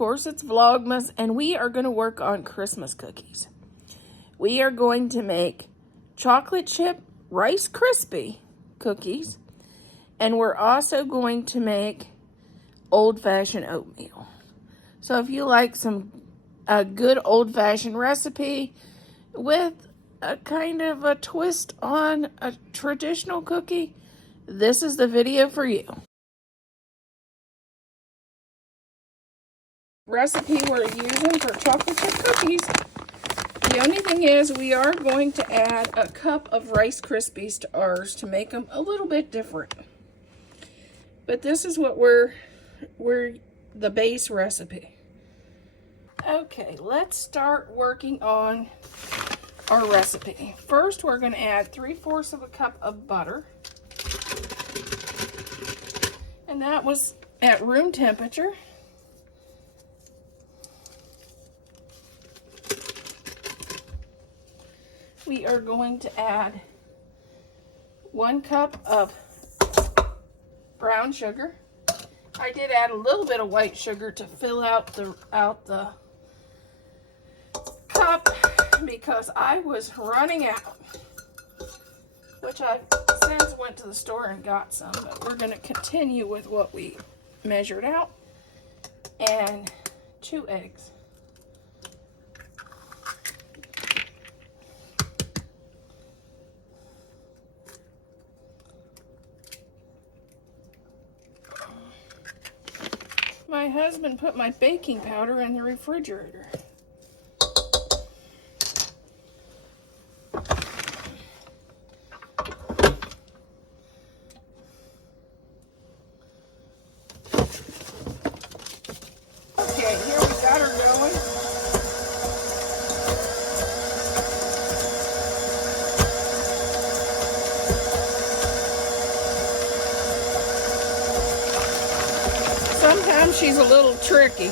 course, it's Vlogmas, and we are going to work on Christmas cookies. We are going to make chocolate chip Rice Krispie cookies, and we're also going to make old-fashioned oatmeal. So if you like a good old-fashioned recipe with a kind of a twist on a traditional cookie, this is the video for you. Recipe we're using for chocolate chip cookies. The only thing is we are going to add a cup of Rice Krispies to ours to make them a little bit different. But this is what we're the base recipe. Okay, let's start working on our recipe. First, we're going to add 3/4 of a cup of butter. And that was at room temperature. We are going to add 1 cup of brown sugar. I did add a little bit of white sugar to fill out the cup because I was running out, which I since went to the store and got some, but we're going to continue with what we measured out, and 2 eggs. My husband put my baking powder in the refrigerator. Okay, here we got her going. Sometimes she's a little tricky.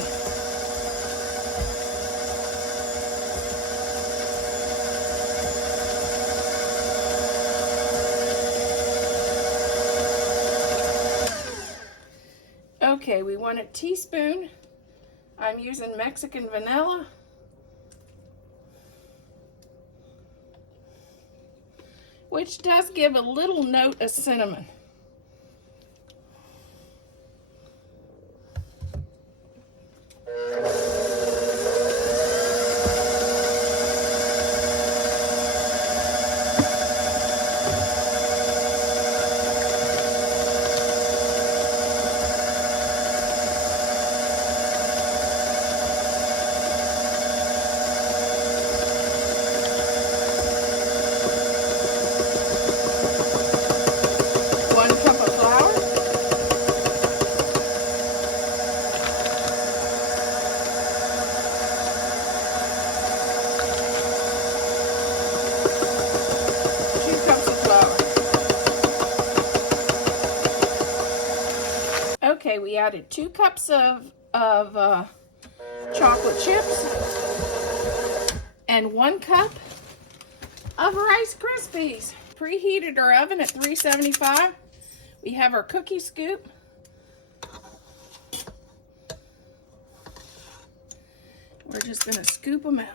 Okay, we want a teaspoon. I'm using Mexican vanilla. Which does give a little note of cinnamon. Okay, we added 2 cups of chocolate chips and 1 cup of Rice Krispies. Preheated our oven at 375. We have our cookie scoop. We're just going to scoop them out.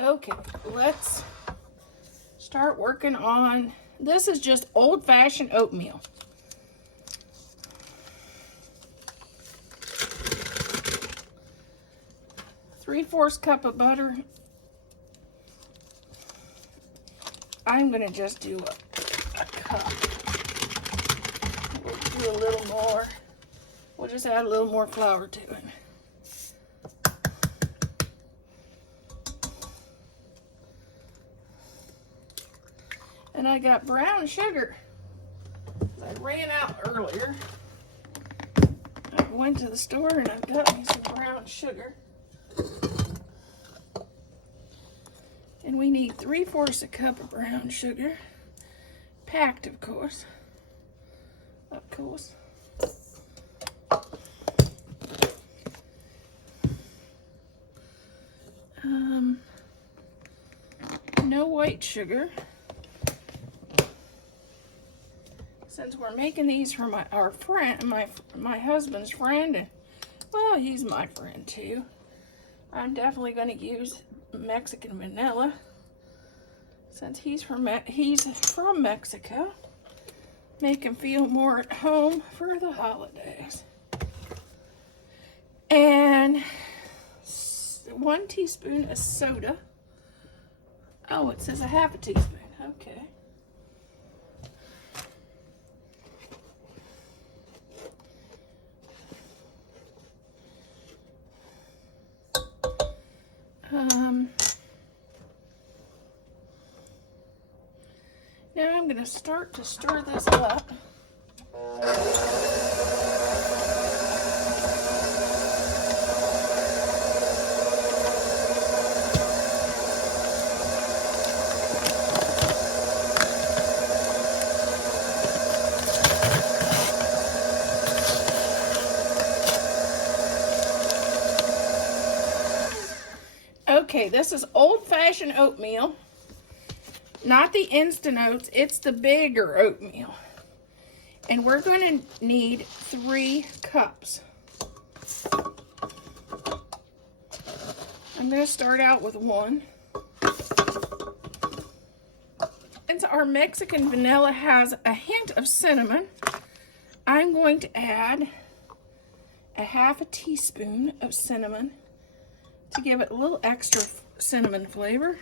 Okay, let's start working on, this is just old-fashioned oatmeal. Three-fourths cup of butter. I'm gonna just do a cup. We'll do a little more. We'll just add a little more flour to it. And I got brown sugar. I ran out earlier. I went to the store and I've got me some brown sugar. And we need 3/4 a cup of brown sugar. Packed, of course. Of course. No white sugar. Since we're making these for our friend, my husband's friend, and well, he's my friend too. I'm definitely going to use Mexican vanilla since he's from Mexico. Make him feel more at home for the holidays. And 1 teaspoon of soda. Oh, it says a 1/2 teaspoon. Okay. Now I'm going to start to stir this up. Okay, this is old-fashioned oatmeal. Not the instant oats, it's the bigger oatmeal. And we're going to need 3 cups. I'm going to start out with 1. Since our Mexican vanilla has a hint of cinnamon, I'm going to add a 1/2 teaspoon of cinnamon to give it a little extra cinnamon flavor.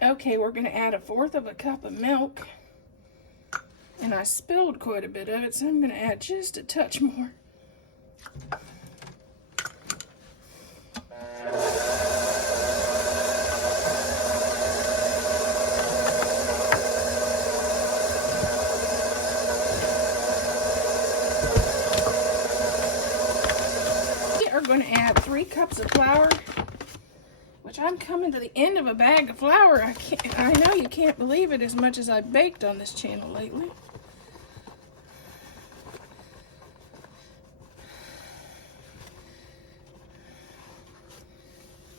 Okay, we're going to add 1/4 cup of milk. And I spilled quite a bit of it, so I'm going to add just a touch more. We are going to add 3 cups of flour. Which I'm coming to the end of a bag of flour. I know you can't believe it as much as I've baked on this channel lately.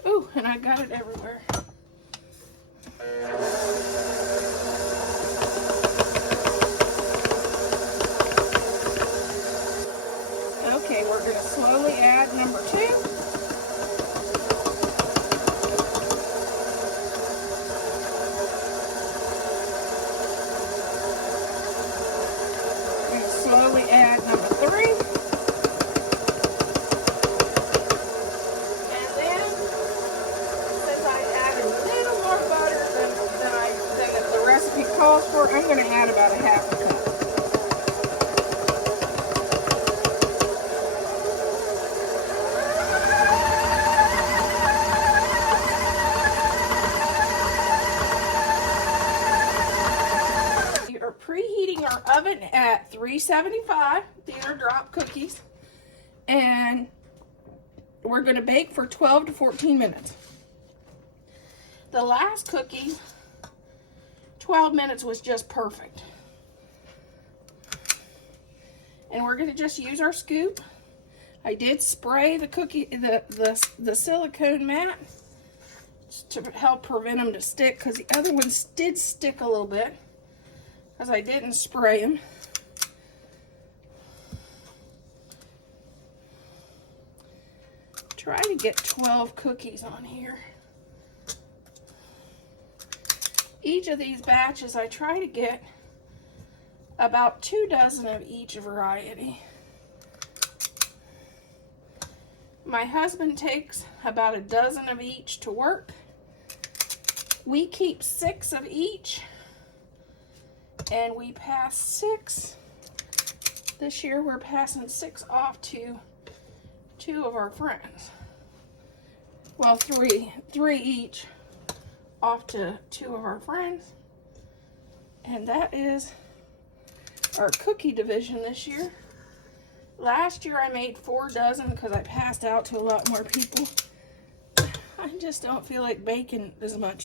Ooh, and I got it everywhere. Okay, we're going to slowly add number 2. calls for, I'm going to add about a half a cup. We are preheating our oven at 375. These are drop cookies. And we're going to bake for 12 to 14 minutes. The last cookie, 12 minutes was just perfect. And we're going to just use our scoop. I did spray the cookie, the silicone mat to help prevent them to stick, because the other ones did stick a little bit because I didn't spray them. Try to get 12 cookies on here. Each of these batches, I try to get about 2 dozen of each variety. My husband takes about a dozen of each to work. We keep 6 of each, and we pass 6. This year we're passing 6 off to 2 of our friends. Well, 3 each off to 2 of our friends. And that is our cookie division this year. Last year I made 4 dozen because I passed out to a lot more people. I just don't feel like baking as much.